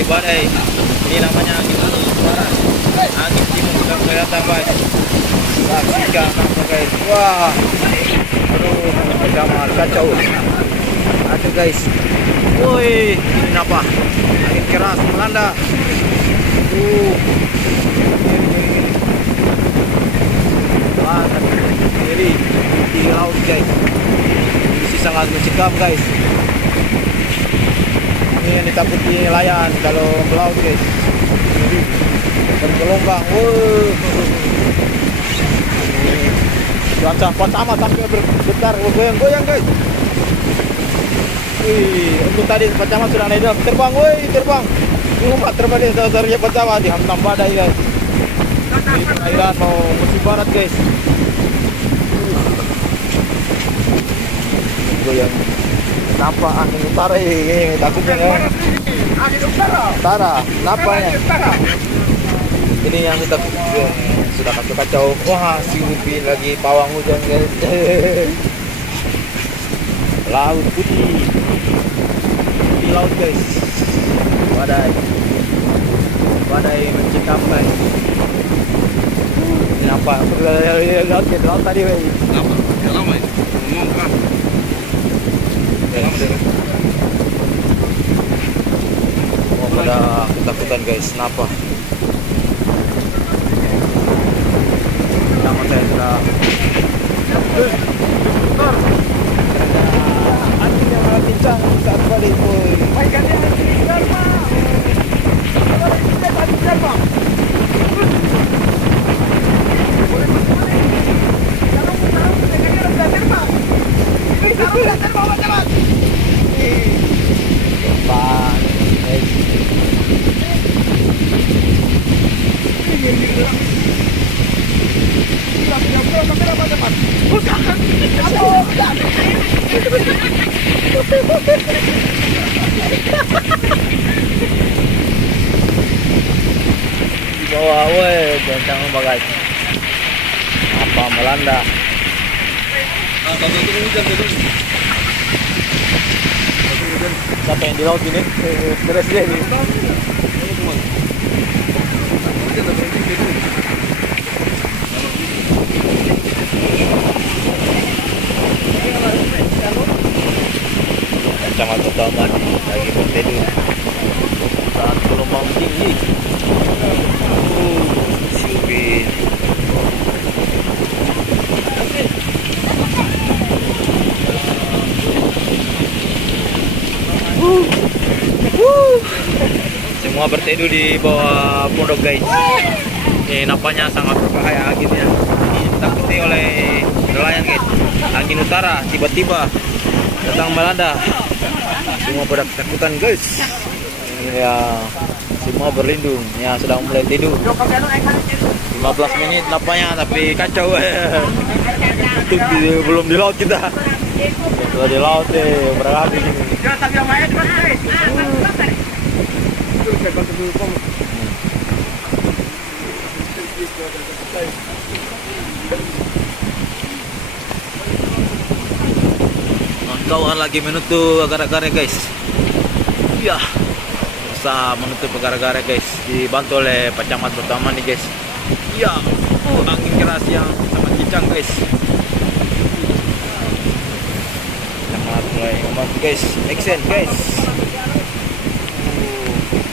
badai. Ini namanya angin barat. Angin timur sudah mulai datang guys. Saksikan apa guys. Wah. Aduh, gambar kacau. Aduh guys. Woi, ini apa? Angin keras melanda. Banget. Jadi di laut guys. Ini sangat mencekam guys. Ini yang ditakuti nelayan kalau melaut guys. Jadi bergelombang. Cuaca pertama sampai bergetar goyang-goyang guys. Wih, untuk tadi pertama sudah naik terbang, woi terbang. Lompat terbang di saudaranya pertama dihantam badai guys. Ini perairan mau musim barat guys. Goyang. Kenapa angin utara ini takutnya kan? Angin utara. Utara, kenapanya? Ini yang kita sudah kacau-kacau. Wah, si Upin lagi pawang hujan guys. Laut putih. Di laut guys. Badai mencekam guys. Ini apa? Laut tadi guys. Lama, ya lama ini. Ngomong kan. Oh, pada ketakutan guys. Kenapa? Nama saya sudah angin yang sangat kencang saat balik. Baik kali angin kencang, Pak. Kalau kita tadi terbang. Kalau kita sudah terbang. Kalau sudah terbang teman. Pak, di bawah, woi, kencang banget. Apa melanda? Siapa yang di laut ini? Stres dia ini. Kecamatan Taman lagi berteduh saat gelombang tinggi. Siupin. Semua berteduh di bawah pondok guys. Ini nampaknya sangat berbahaya anginnya. Ditakuti oleh nelayan guys. Angin utara tiba-tiba datang melanda. Semua pada ketakutan guys. Ya, semua berlindung. Ya, sedang mulai tidur. 15 menit nampaknya tapi kacau. Itu belum di laut kita. Sudah di laut berapa ini. Kawan lagi menutup agar-agarnya guys. Ya, usaha menutup agar-agarnya guys. Dibantu oleh Pak Camat pertama nih guys. Ya, angin keras yang sangat kencang guys. Camat mulai membantu guys. Action guys.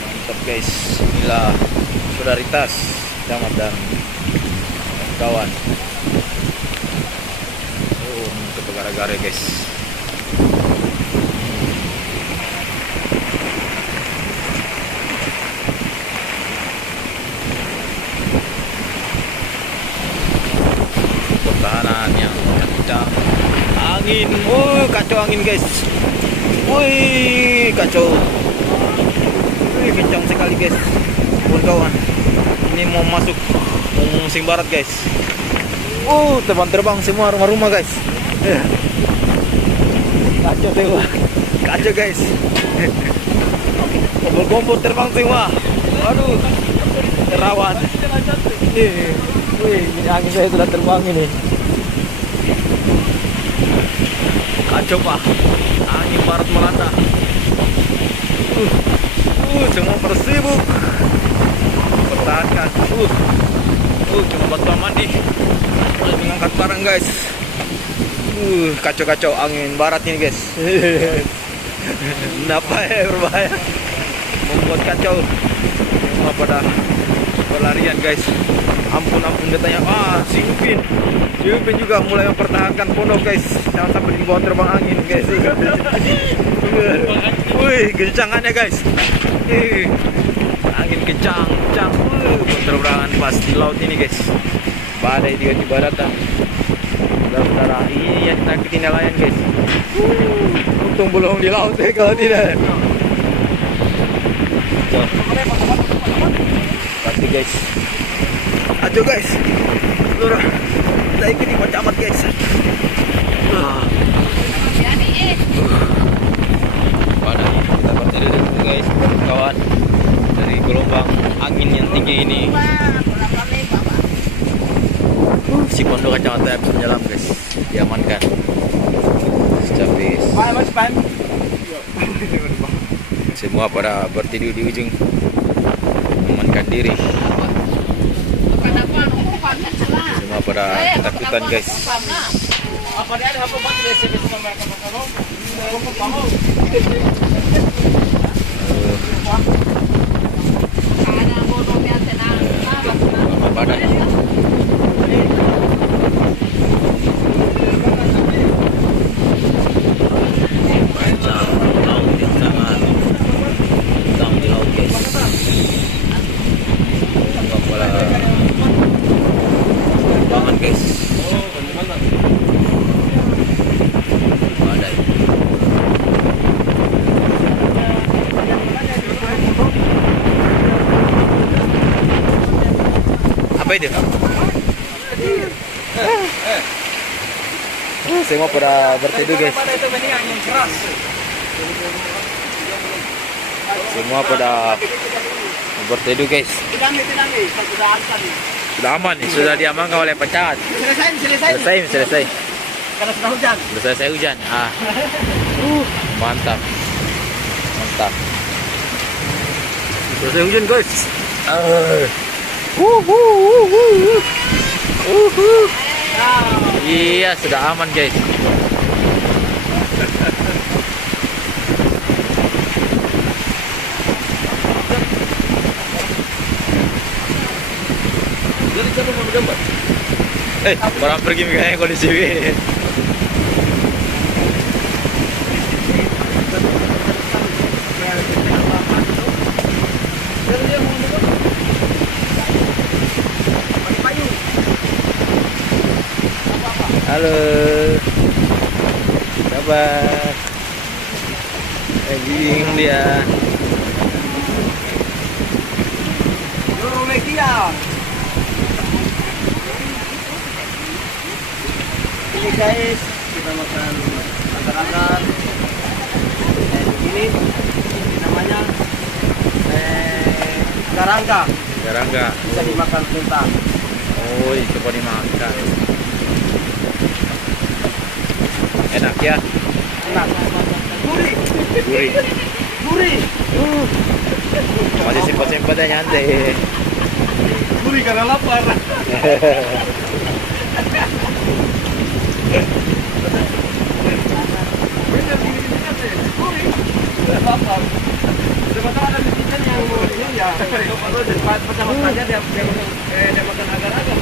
Mantap guys. Inilah solidaritas Camat dan kawan. Menutup agar-agarnya guys. Pertahanan yang kencang. Angin, kacau angin guys. Wih, kacau. Wih, kencang sekali guys. Kawan-kawan, ini mau masuk musim barat guys. Terbang-terbang semua rumah-rumah guys. Kacau semua. Kacau guys. Kompor-kompor terbang semua. Aduh, rawan. Wih, ini angin saya sudah terbang ini. Kacau pak, angin barat melanda. Semua bersibuk pertahankan. Cuma bantu mandi. Mulai mengangkat barang guys. Kacau-kacau angin barat ini guys. Kenapa ya berbahaya? Membuat kacau. Semua pada berlarian guys. Ampun katanya. Si Upin juga mulai mempertahankan pondok guys. Jangan sampai dibawa terbang angin guys. Wih, kencangannya guys. Angin kencang. Berterbangan pas di laut ini guys. Badai tiba-tiba datang. Saudara, ini yang takutin nelayan guys. Untung belum di laut ya kalau tidak. Tapi guys, ayo guys, saudara, kita ikuti Pak Camat guys. Padahal kita bertemu dulu guys, kawan, dari gelombang angin yang tinggi ini. Si pondok kacamata habis menyelam guys, diamankan. Habis. Semua pada bertidur di ujung, mengamankan diri. Semua pada ketakutan guys. Badan. Apa itu? Semua pada berteduh guys. Semua pada berteduh guys. Sudah aman nih, sudah diamankan oleh pencahat. Selesai. Karena sudah hujan. Sudah selesai hujan. Mantap. Selesai hujan guys. Iya, sudah aman guys. Orang pergi kayaknya kondisi ini. Halo, sabar. Bingung dia. Ini guys, kita makan agar-agar. Ini namanya garangga. Bisa dimakan mentah. Oh, coba dimakan. Enak ya? Enak. Gurih. Masih sempat-sempatnya nyantai. Gurih karena lapar. Lapar. Sebentar ada netizen yang ini ya. Kalau di pertama kali dia makan agar-agar.